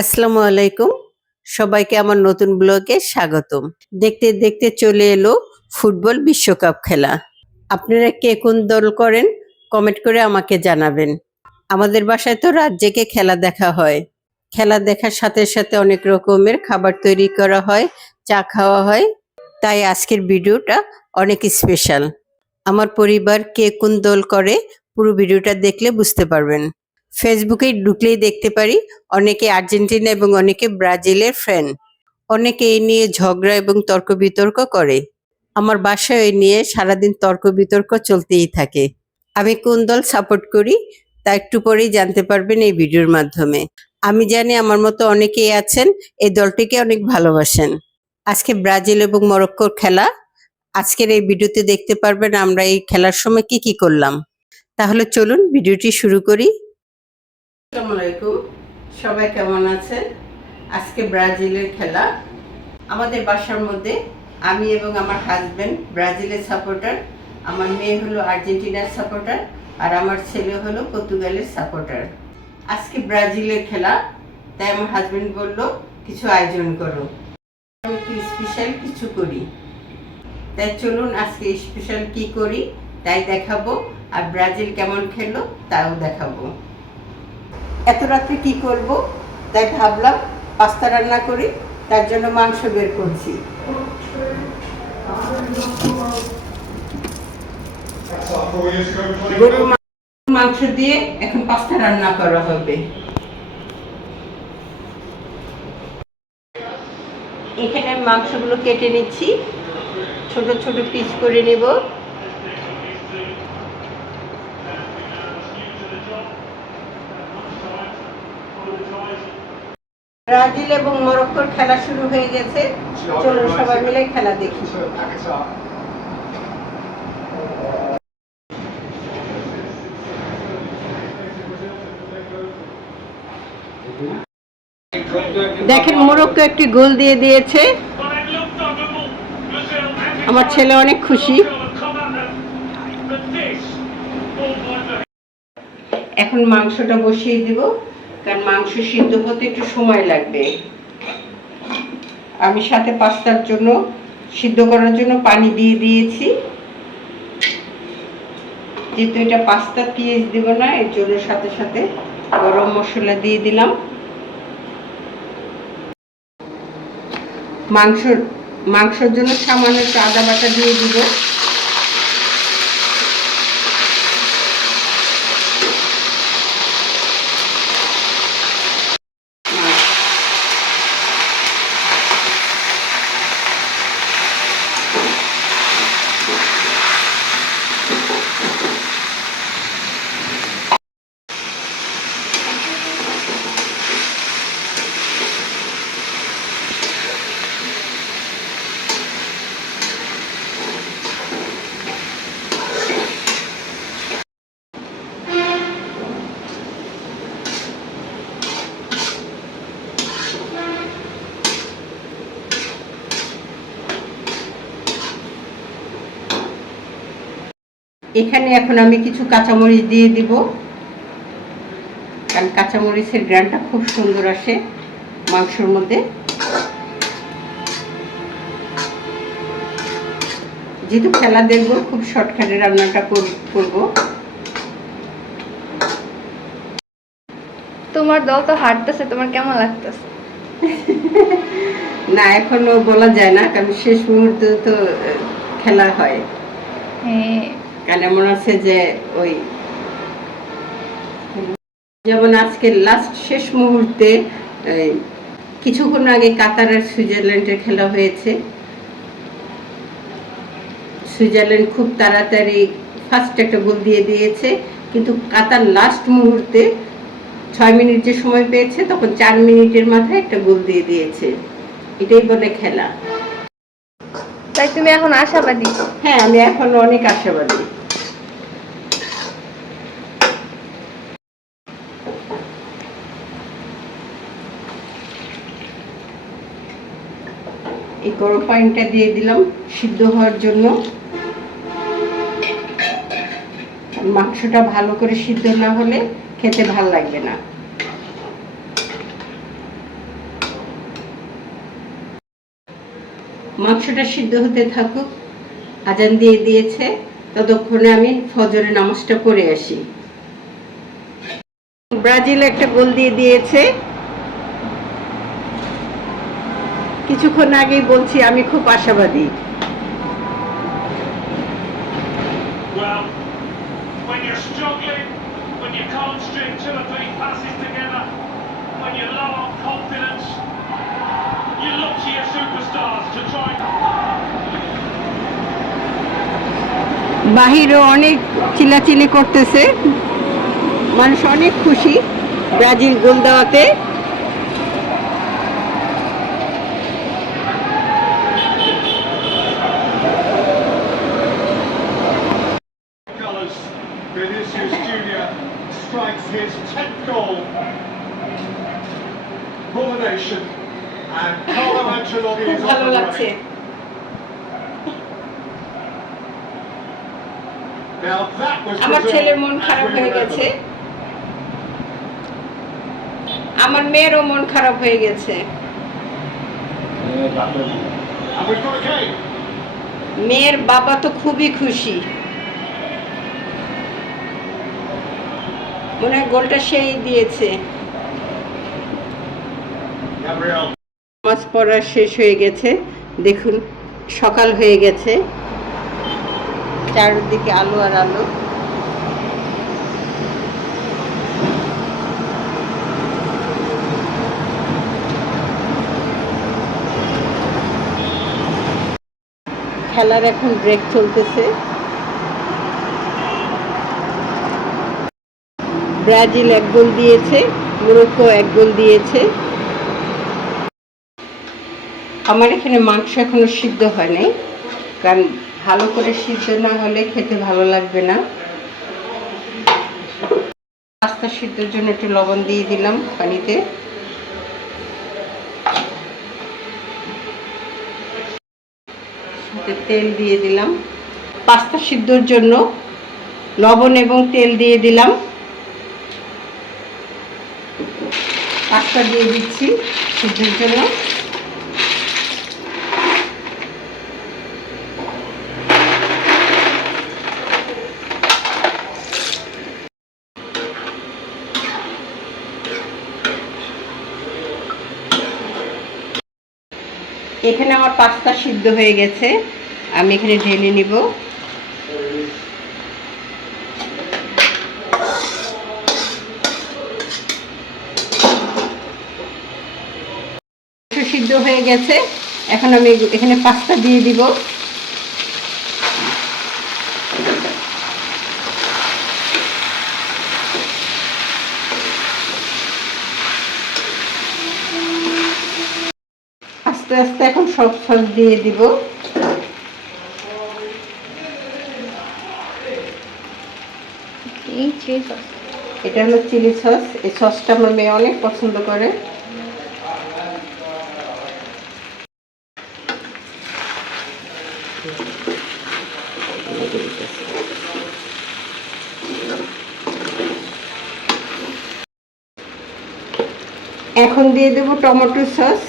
আসসালামু আলাইকুম। সবাইকে আমার নতুন ব্লগে স্বাগতম। দেখতে দেখতে চলে এলো ফুটবল বিশ্বকাপ খেলা। আপনারা কে কোন দল করেন কমেন্ট করে আমাকে জানাবেন। আমাদের বাসায় তো রাত জেগে খেলা দেখা হয়। খেলা দেখার সাথে সাথে অনেক রকমের খাবার তৈরি করা হয়, চা খাওয়া হয়। তাই আজকের ভিডিওটা অনেক স্পেশাল। আমার পরিবার কে কোন দল করে পুরো ভিডিওটা দেখলে বুঝতে পারবেন। ফেসবুকে ঢুকলেই দেখতে পারি অনেকে আর্জেন্টিনা এবং অনেকে ব্রাজিলের ফ্যান। অনেকে এই নিয়ে ঝগড়া এবং তর্ক বিতর্ক করে। আমার বাসায় এই নিয়ে সারাদিন তর্ক বিতর্ক চলতেই থাকে। আমি কোন দল সাপোর্ট করি তা একটু পরেই জানতে পারবেন এই ভিডিওর মাধ্যমে। আমি জানি আমার মতো অনেকেই আছেন এই দলটিকে অনেক ভালোবাসেন। আজকে ব্রাজিল এবং মরক্কোর খেলা। আজকের এই ভিডিওতে দেখতে পারবেন আমরা এই খেলার সময় কি কি করলাম। তাহলে চলুন ভিডিওটি শুরু করি। আসসালামু আলাইকুম, সবাই কেমন আছেন? আজকে ব্রাজিলের খেলা। আমাদের বাসার মধ্যে আমি এবং আমার হাজবেন্ড ব্রাজিলের সাপোর্টার, আমার মেয়ে হলো আর্জেন্টিনার সাপোর্টার, আর আমার ছেলে হলো পর্তুগালের সাপোর্টার। আজকে ব্রাজিলের খেলা, তাই আমার হাজবেন্ড বলল কিছু আয়োজন করো, আমি একটু স্পেশাল কিছু করি। তাই চলুন আজকে স্পেশাল কি করি তাই দেখাবো, আর ব্রাজিল কেমন খেলো তাও দেখাবো। এত রাত্রে কি করব, তাই ভাবলাম পাস্তা রান্না করি। তার জন্য মাংস বের করছি। গরুর মাংস দিয়ে এখন পাস্তা রান্না করা হবে। এখানে মাংসগুলো কেটে নিচ্ছি, ছোট ছোট পিস করে নেব। ব্রাজিল এবং মরক্কোর খেলা শুরু হয়ে গেছে, চলুন সবাই মিলে খেলা দেখি। দেখেন মরক্কো একটি গোল দিয়ে দিয়েছে, আমার ছেলে অনেক খুশি। এখন মাংসটা বসিয়ে দিব, কারণ মাংস সিদ্ধ হতে একটু সময় লাগবে। আমি সাথে পাস্তার জন্য সিদ্ধ করার জন্য পানি দিয়ে দিয়েছি। যেহেতু এটা পাস্তা পেঁয়াজ দিব না, এর জন্য সাথে সাথে গরম মশলা দিয়ে দিলাম। মাংসর জন্য সামান্য একটু আদা বাটা দিয়ে দিব। এখানে এখন আমি কিছু কাঁচামরিচ দিয়ে দিব, কারণ কাঁচামরিচের গ্রানটা খুব সুন্দর আসে মাংসের মধ্যে। যেহেতু খেলা দেখবো, খুব শর্টকাটে রান্নাটা করব। তোমার দল তো হারতেছে, তোমার কেমন লাগতেছে? না, এখনো বলা যায় না, কারণ শেষ মুহূর্তে তো খেলা হয়। কারণ এমন আছে যে ওই যেমন আজকে লাস্ট শেষ মুহূর্তে কিছুক্ষণ আগে কাতার আর সুইজারল্যান্ডের খেলা হয়েছে। সুইজারল্যান্ড খুব তাড়াতাড়ি ফার্স্ট একটা গোল দিয়ে দিয়েছে, কিন্তু কাতার লাস্ট মুহূর্তে 6 মিনিট যে সময় পেয়েছে, তখন 4 মিনিটের মাথায় একটা গোল দিয়ে দিয়েছে। এটাই বলে খেলা। তাই তুমি এখন আশাবাদী? হ্যাঁ, আমি এখন অনেক আশাবাদী। এই গরম পানিটা দিয়ে দিলাম সিদ্ধ হওয়ার জন্য। মাংসটা ভালো করে সিদ্ধ না হলে খেতে ভালো লাগবে না। মাংসটা সিদ্ধ হতে থাকুক, আজান দিয়ে দিয়েছে, ততক্ষণে আমি ফজরের নামাজটা পড়ে আসি। ব্রাজিল একটা গোল দিয়ে দিয়েছে। কিছুক্ষণ আগেই বলছি আমি খুব আশাবাদী। Well, when you're struggling, when you can't string two or three passes together, when you're low on confidence, you look to your superstars to try. বাহিরে অনেক চিল্লাচিল্লি করতেছে, মানুষ অনেক খুশি ব্রাজিল গোল দেওয়াতে। Colours, Vinicius Junior strikes his 10th goal for the nation, and Carlo Ancelotti is on the right. Now that was আমার Brazil, ছেলের মন as খারাপ we হয়ে remember গেছে, them. আমার মেয়েরও মন খারাপ হয়ে গেছে। And we've got a game. মেয়ের বাবা তো খুবই খুশি, মনে হয় গোলটা সেই দিয়েছে। Gabriel. নামাজ পড়া শেষ হয়ে গেছে, দেখুন সকাল হয়ে গেছে, চারদিকে আলো আর আলো। খেলার এখন ব্রেক চলতেছে। ব্রাজিল 1 গোল দিয়েছে, মরক্কো 1 গোল দিয়েছে। আমার এখানে মাংস এখনো সিদ্ধ হয় নাই, কারণ ভালো করে সিদ্ধ না হলে খেতে ভালো লাগবে না। পাস্তা সিদ্ধের জন্য একটু লবণ দিয়ে দিলাম পানিতে। সাথে তেল দিয়ে দিলাম। পাস্তা সিদ্ধর জন্য লবণ এবং তেল দিয়ে দিলাম। পাস্তা দিয়ে দিচ্ছি সিদ্ধের জন্য। এখানে আমার পাস্তা সিদ্ধ হয়ে গেছে, আমি এখানে ঢেলে নিব। সিদ্ধ হয়ে গেছে, এখন আমি এখানে পাস্তা দিয়ে দিব। আস্তে আস্তে এখন সব সস দিয়ে দিব। এটা হলো চিলি সস, এই সসটা আমার মেয়ে অনেক পছন্দ করে। এখন দিয়ে দেব টমেটো সস।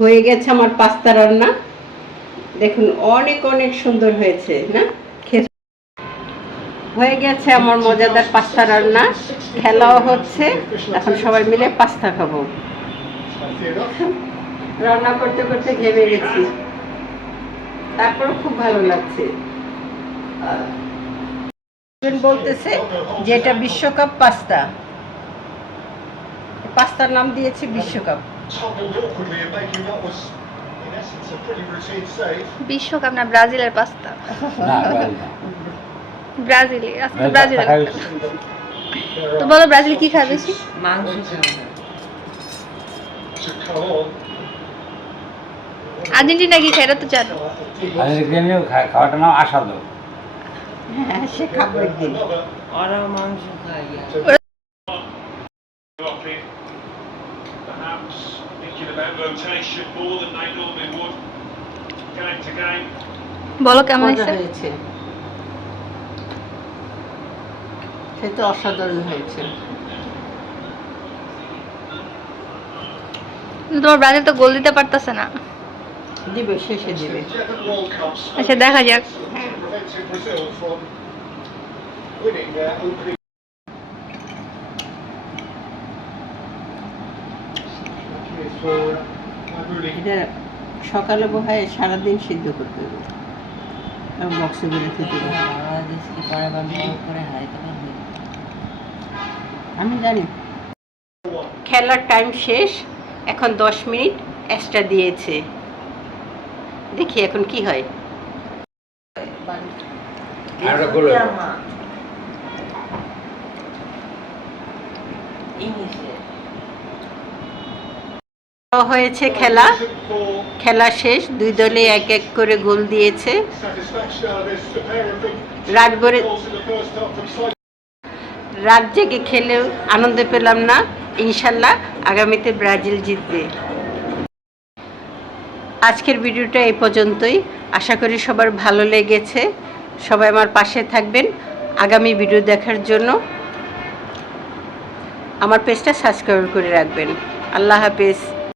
হয়ে গেছে আমার পাস্তা রান্না, দেখুন অনেক অনেক সুন্দর হয়েছে না? হয়ে গেছে আমার মজাদার পাস্তা রান্না, খেলাও হচ্ছে, এখন সবাই মিলে পাস্তা খাবো। রান্না করতে করতে ঘেমে গেছি, তারপর খুব ভালো লাগছে। বলতেছে যে এটা বিশ্বকাপ পাস্তা, পাস্তার নাম দিয়েছি বিশ্বকাপ। বিশ্বকাপ না, ব্রাজিলের পাস্তা। ব্রাজিলে ব্রাজিলের। তো বলো ব্রাজিল কি খায় বেশি? মাংস। আর্জেন্টিনা কি খায় এটা তো জানো। আর্জেন্টিনা খাওয়াটা নাম আসাদো। হ্যাঁ, সে খাবো একদিন। ওরা মাংস খায়। Perhaps thinking about rotation more than they normally would. Game to game. বলো কেমন মজা হয়েছে? হয়েছে, সে তো অসাধারণ হয়েছে। কিন্তু তোমার ব্রাজিল তো গোল দিতে পারতেছে না। দিবে, শেষে দিবে। আচ্ছা দেখা যাক। এটা সকালে বহায় সারাদিন সিদ্ধ করতে হবে এবং বক্সে করে খেতে হবে। বাংলাদেশ কি পারে করে হারাইতে পারবে? আমি জানি। খেলার টাইম শেষ, এখন 10 মিনিট এক্সট্রা দিয়েছে, দেখি এখন কি হয়। আর একটা গোল হলো। হয়েছে খেলা, খেলা শেষ, দুই দলে এক এক করে গোল দিয়েছে। রাত জেগে খেলেও আনন্দ পেলাম না। ইনশাল্লাহ আগামীতে ব্রাজিল জিতবে। আজকের ভিডিওটা এই পর্যন্তই, আশা করি সবার ভালো লেগেছে। সবাই আমার পাশে থাকবেন আগামী ভিডিও দেখার জন্য। আমার পেজটা সাবস্ক্রাইব করে রাখবেন। আল্লাহ হাফেজ।